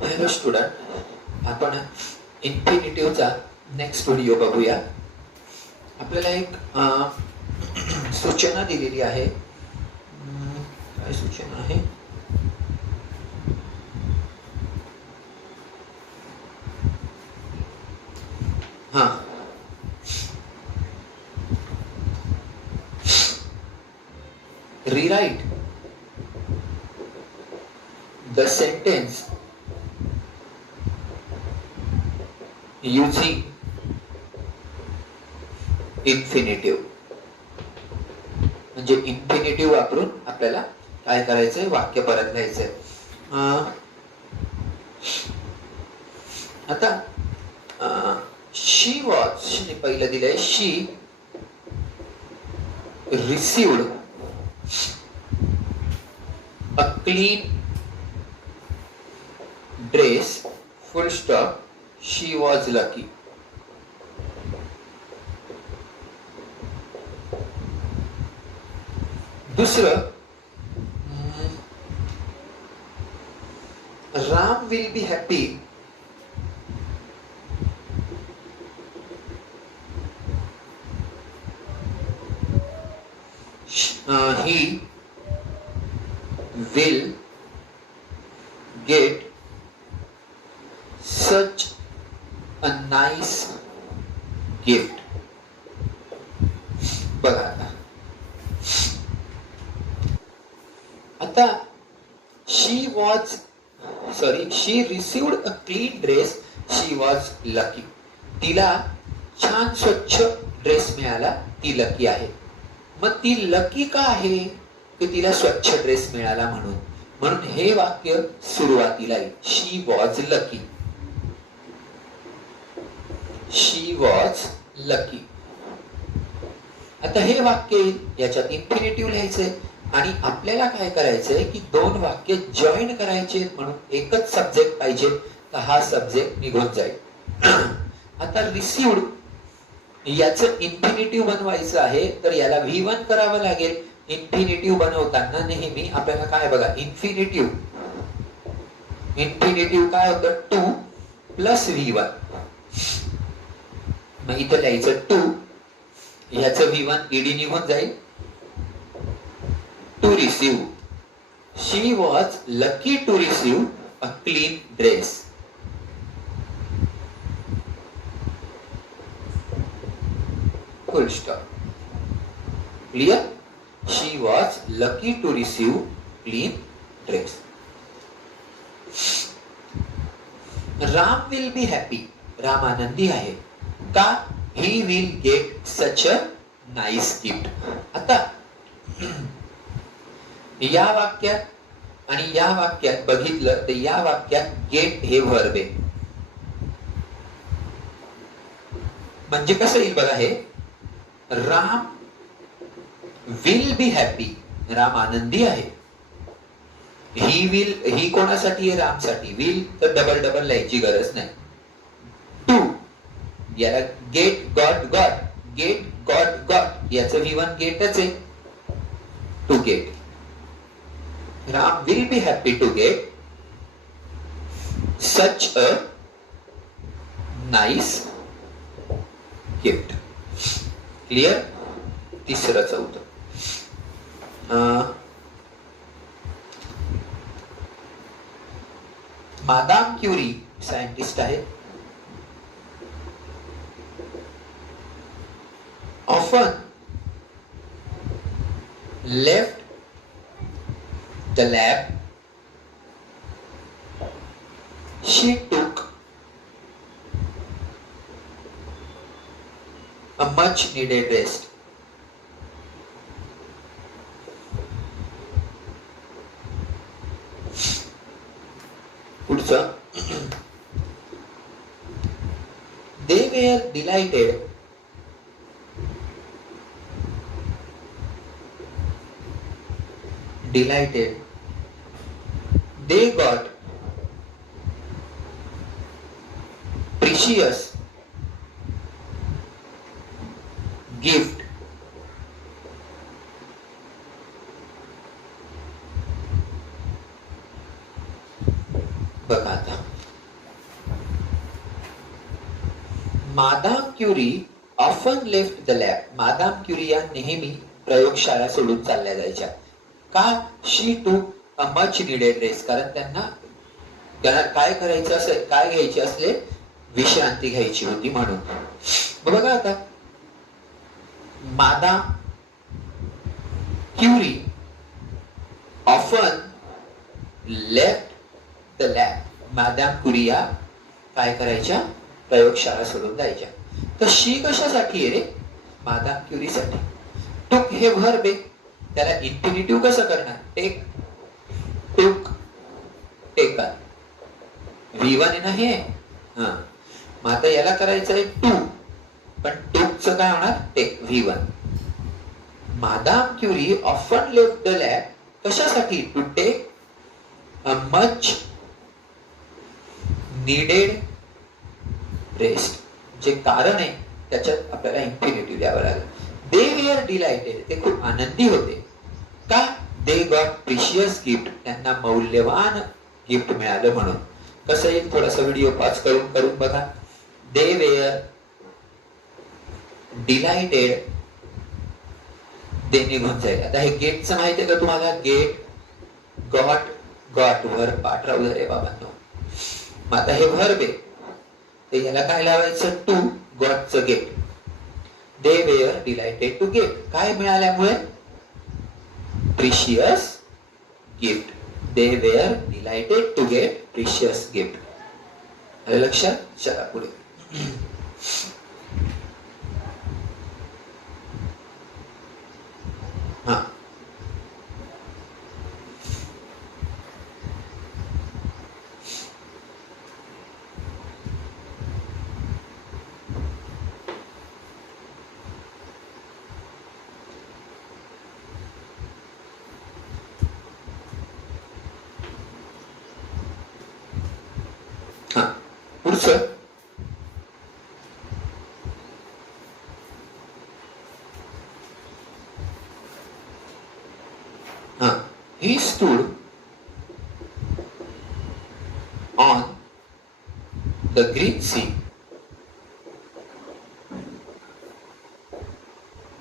Hello student, आपण इन्फिनिटिव्हचा next video बघूया. आपल्याला एक सूचना दिलेली आहे. काय सूचना आहे? हां, rewrite the sentence using infinitive. म्हणजे इन्फिनिटिव्ह वापरून आपल्याला काय करायचंय? वाक्य परत लिहायचंय. आता शी वॉज, पहिलं दिलंय शी received a clean dress, full stop, she was lucky. दुसरं, Ram will be happy he will get such a nice gift. बघा आता she received a clean dress, she was lucky. तिला छान स्वच्छ ड्रेस मिळाला, ती लकी आहे. मग ती लकी का आहे की तिला स्वच्छ ड्रेस मिळाला म्हणून हे वाक्य सुरुवातीला आहे. She was lucky, she was lucky. आता हे वाक्य याच्यात इन्फिनिटिव्ह लिहायचंय आणि आपल्याला काय करायचंय की दोन वाक्य जॉईन करायचे, म्हणून एकच सब्जेक्ट पाहिजे, तर हा सब्जेक्ट निघून जाईल. आता रिसिव्ड याचं इन्फिनिटिव्ह बनवायचं आहे, तर याला V1 करावं लागेल. इन्फिनिटिव्ह बनवताना नेहमी आपल्याला काय बघा, इन्फिनिटिव्ह काय होतं? 2 प्लस V1. मग इथं लिहायचं 2, ह्याचं V1 ईडी निघून जाईल. To receive, she was lucky to receive a clean dress. Full stop. Clear? She was lucky to receive clean dress. Ram will be happy. Ram आनंदी आहे का? He will get such a nice gift. आता या वाक्यात आणि या वाक्यात बघितलं तर या वाक्यात गेट हे वर्ब आहे. म्हणजे कसं येईल बघा, हे Ram will be happy, Ram आनंदी आहे. ही कोणासाठी आहे? रामसाठी. विल तर डबल लिहायची गरज नाही. टू, याला गेट गॉट याचं V1 गेटच आहे, to get. Ram will be happy to get such a nice gift. Clear? तिसरं, चौथं. मादाम क्युरी सायंटिस्ट आहेत. Often left the lab. She took a much needed rest. पुढचं, they were delighted they got precious gift बघा आता, Madame Curie often left the lab. Madame Curie या नेहमी प्रयोगशाळा सोडून चालल्या जायच्या. का? शी टूक अ मच निडेड रेस्ट. कारण त्यांना काय करायचं असेल, काय घ्यायचे असले, विश्रांती घ्यायची होती म्हणून. बघा आता, Madame Curie often left the lab. Madame Curie या काय करायच्या? प्रयोगशाळा सोडून जायच्या. तर शी कशासाठी आहे रे? मादाम क्युरी साठी. टूक हे व्हर्ब आहे, त्याला इन्फिनिटिव्ह कसं करणार? टेक, टूक, टेकन. V1 आहे ना हे. मग आता याला करायचं आहे टू, पण टूकचं काय होणार? Take, V1. Madame Curie often left the lab कशासाठी? To take a much needed rest. जे कारण आहे त्याच्यात आपल्याला इन्फिनिटिव्ह द्यावं लागेल. They were delighted. ते खूप आनंदी होते. का? They got precious gift. त्यांना मौल्यवान गिफ्ट मिळालं म्हणून. कसं येईल? थोडासा व्हिडिओ पॉज करून बघा. They were dilated. दे निघून जाईल. आता हे गेटचं माहिती आहे का तुम्हाला? गेट, गॉट, गॉट वर पाठ राहू रे बाबांनो. मग आता हे व्हर्ब आहे, तर याला काय लावायचं? टू, गॉटचं get. They were delighted to get. काय मिळाल्यामुळे? Precious gift. They were delighted to get precious gift. आलं लक्षात? चला पुढे. हा, पुढचं. He stood on the green sea.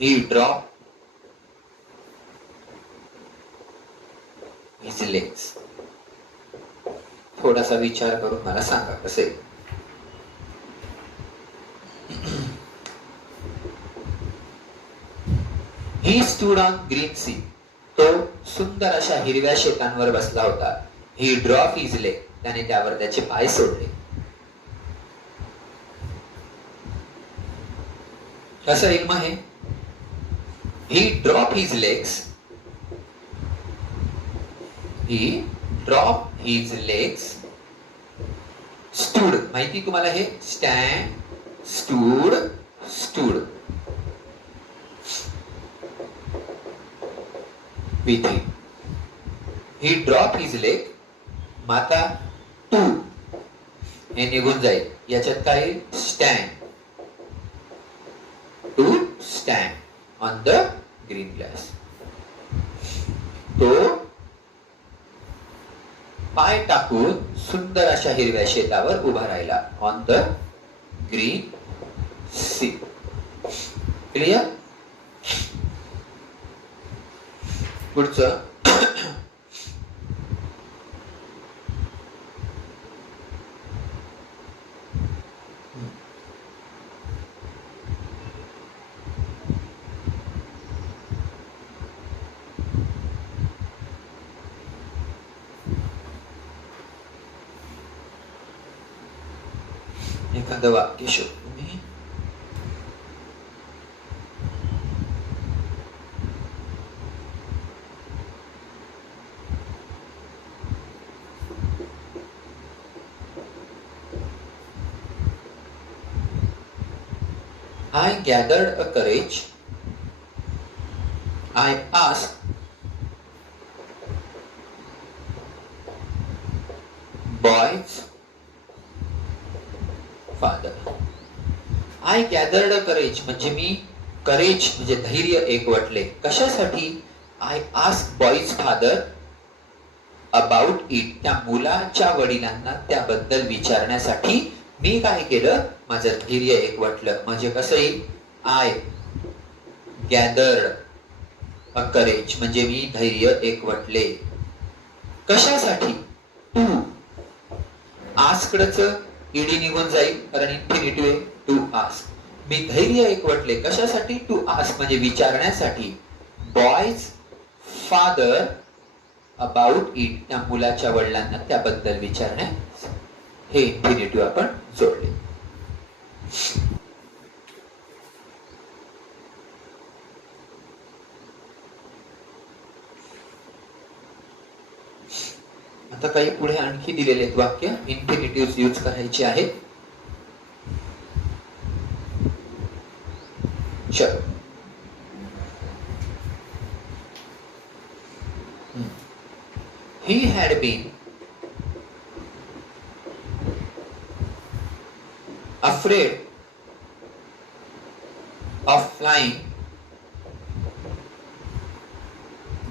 He dropped his legs. थोडासा विचार करून मला सांगा कसे. He stood on green sea. तो सुंदर अशा हिरव्या शेतांवर बसला होता. He dropped his leg. त्याने त्यावर त्याचे पाय सोडले. कसं येईल मग हे? He dropped his legs. He dropped his legs. Stood. माहिती तुम्हाला हे? Stand, stood, stood. With him. He dropped his leg. माता टू हे निघून जाईल. याच्यात काय? Stand. To stand on the green grass. तो पाय टाकून सुंदर अशा हिरव्या शेतावर उभा राहिला. On the green sea. Clear? पुढचं. एखादं वाक्य शोध तुम्ही. I gathered a courage. I asked boy's father. I gathered a courage म्हणजे मी करेज म्हणजे धैर्य एकवटले. कशासाठी? I asked boy's father about it, त्या मुलाच्या वडिलांना त्याबद्दल विचारण्यासाठी मी काय केलं, माझं धैर्य एकवटलं. म्हणजे कसं येईल, आय गॅदर्ड अ करेज, म्हणजे मी धैर्य एकवटले. कशासाठी, टू आस्कडच ईडी निघून जाईल कारण इन्फिनिटिव्ह आहे, टू आस्क. मी धैर्य एकवटले कशासाठी, टू आस्क म्हणजे विचारण्यासाठी. बॉयज फादर अबाउट इट, त्या मुलाच्या वडिलांना त्याबद्दल विचारण्या. हे इन्फिनिटिव्ह आपण जोडले. आता काही पुढे आणखी दिलेले आहेत वाक्य, इन्फिनिटिव्ह यूज करायचे आहेत. चलो, he had been afraid of flying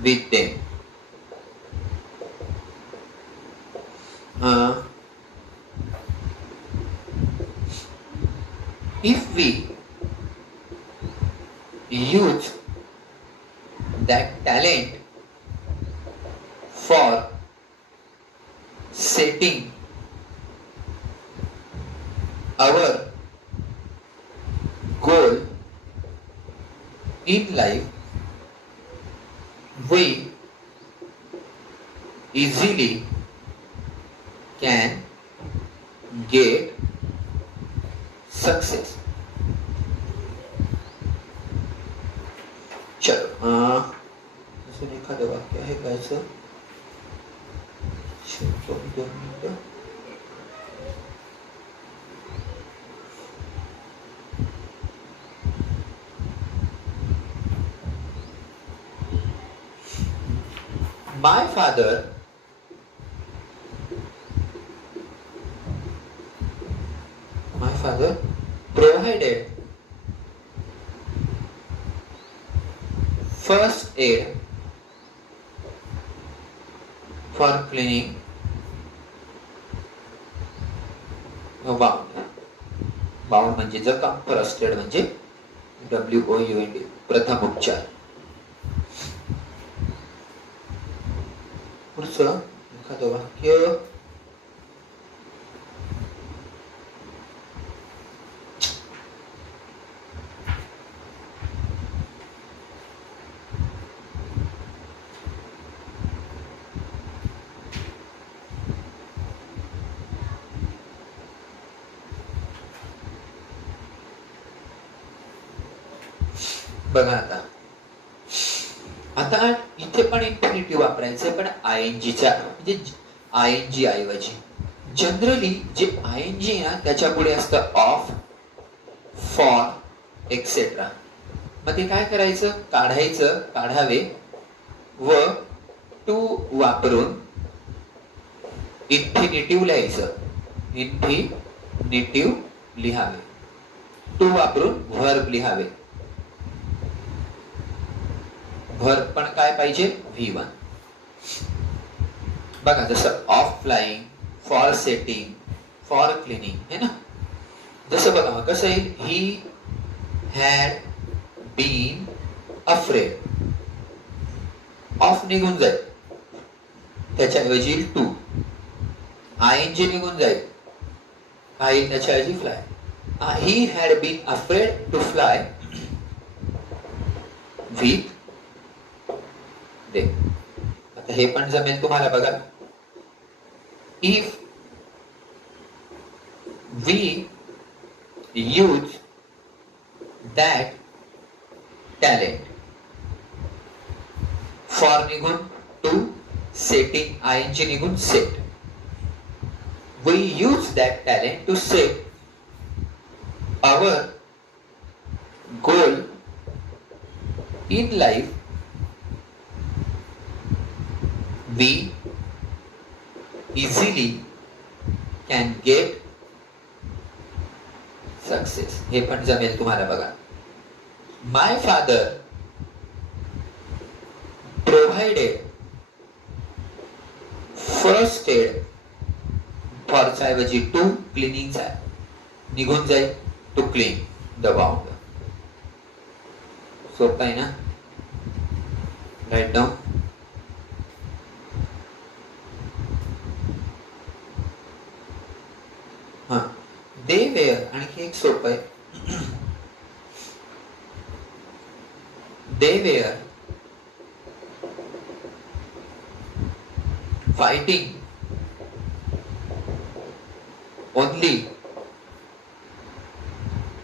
with them. If we use that talent for setting our goal in life, we easily can get success. चलो, अजून एखादं वाक्य आहे कायचं, 2 मिनिटं. My father provided first aid for cleaning a wound. wound म्हणजे जखम, first aid म्हणजे WOUND, प्रथम उपचार. पुढचं एखादं वाक्य, बघा आता इथे पण इन्फिनिटिव्ह वापरायचंय, पण आयएनजीच्या म्हणजे आयएनजी ऐवजी. जनरली जे आयएनजी ना त्याच्या पुढे असतं ऑफ, फॉर, एक्सेट्रा. मग ते काय करायचं, काढायचं, काढावे व टू वापरून इन्फिनिटिव्ह लिहायचं, इन्फिनिटिव्ह लिहावे. टू वापरून व्हर्ब लिहावे. व्हर्ब पण काय पाहिजे, V1. बघा जसं of flying, for setting, for cleaning है ना. जसं बघा कसं आहे, he had been afraid. Of निघून जाईल, त्याच्याऐवजी टू. आयएनजी निघून जाईल, काय त्याच्याऐवजी fly. He had been afraid to fly with they. आता हे पण जमेल तुम्हाला बघा. If we use that talent, for निघून टू, सेटिंग आयएनजी निघून set. We use that talent to set our goal in life. We easily can get success. हे पण जमेल तुम्हाला बघा. My father provided फ्रस्टेड, फॉरच्या ऐवजी टू, क्लिनिंगचा निघून जाईल, टू क्लीन द बाउंड. सोपं आहे ना? Write down. हा, दे वेअर आणखी एक सोपं आहे. They were fighting only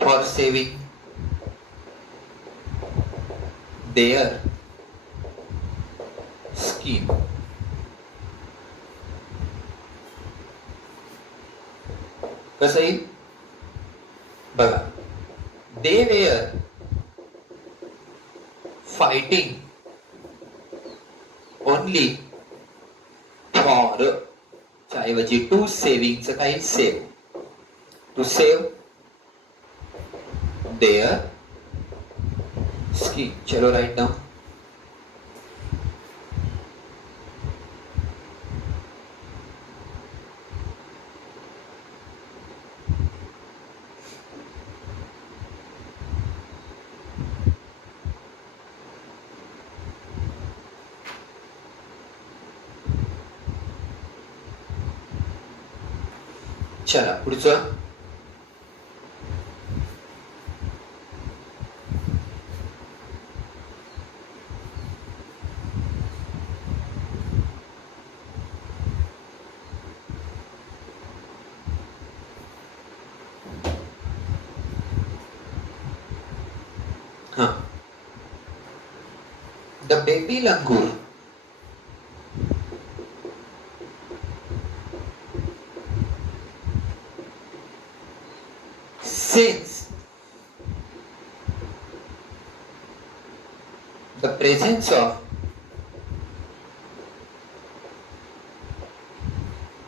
for saving their skin. कसं येईल बघा. They were fighting only for च्या ऐवजी टू, सेविंगचं काही save, to save their skin. चलो राइट डाउन. चला पुढचं. हा, the baby langur since the presence of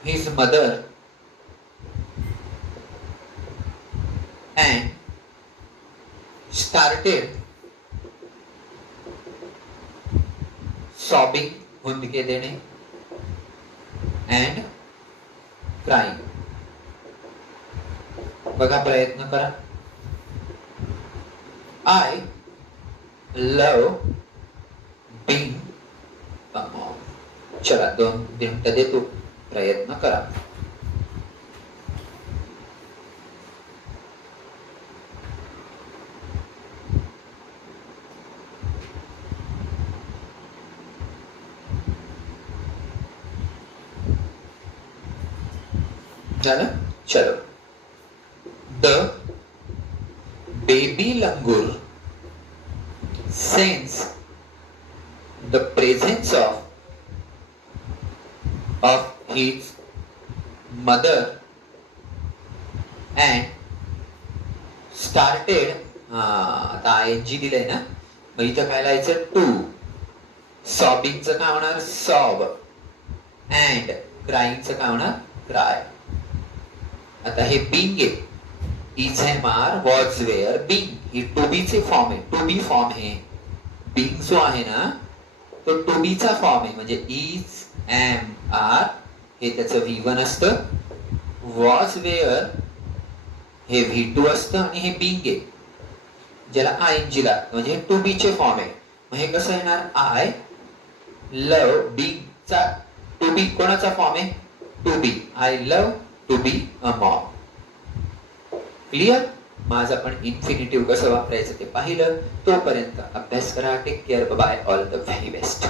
his mother and started sobbing, हुंदके देणे, and crying. बघा, प्रयत्न करा. I love being a mom. चला 2 मिनिटं देतो, प्रयत्न करा. झालं? चलो. The baby langur sense the presence of his mother and started, आता ing दिलंय ना, मग इथं काय लिहायचं, टू. सॉबिंगचं काय होणार, सॉब. अँड क्राईंगचं काय होणार, क्राय. आता हे बिंग आहे, is am are was were being, ही टू बी चे फॉर्म आहे, टू बी फॉर्म आहे. बिंग जो आहे ना तो टू बी चा फॉर्म आहे, म्हणजे इज एम आर हे त्याचं V1 असतं, वॉज वेअर हे V2 असतं, आणि हे बिंग आहे ज्याला ING ला, म्हणजे टू बी चे फॉर्म आहे. मग हे कसं येणार, आय लव बिंग चा टू बी कोणाचा फॉर्म आहे, to be. I love to be a mom. Clear? माझं आपण इन्फिनिटिव्ह कसं वापरायचं ते पाहिलं. तोपर्यंत अभ्यास करा. Take care. Bye. All the very best.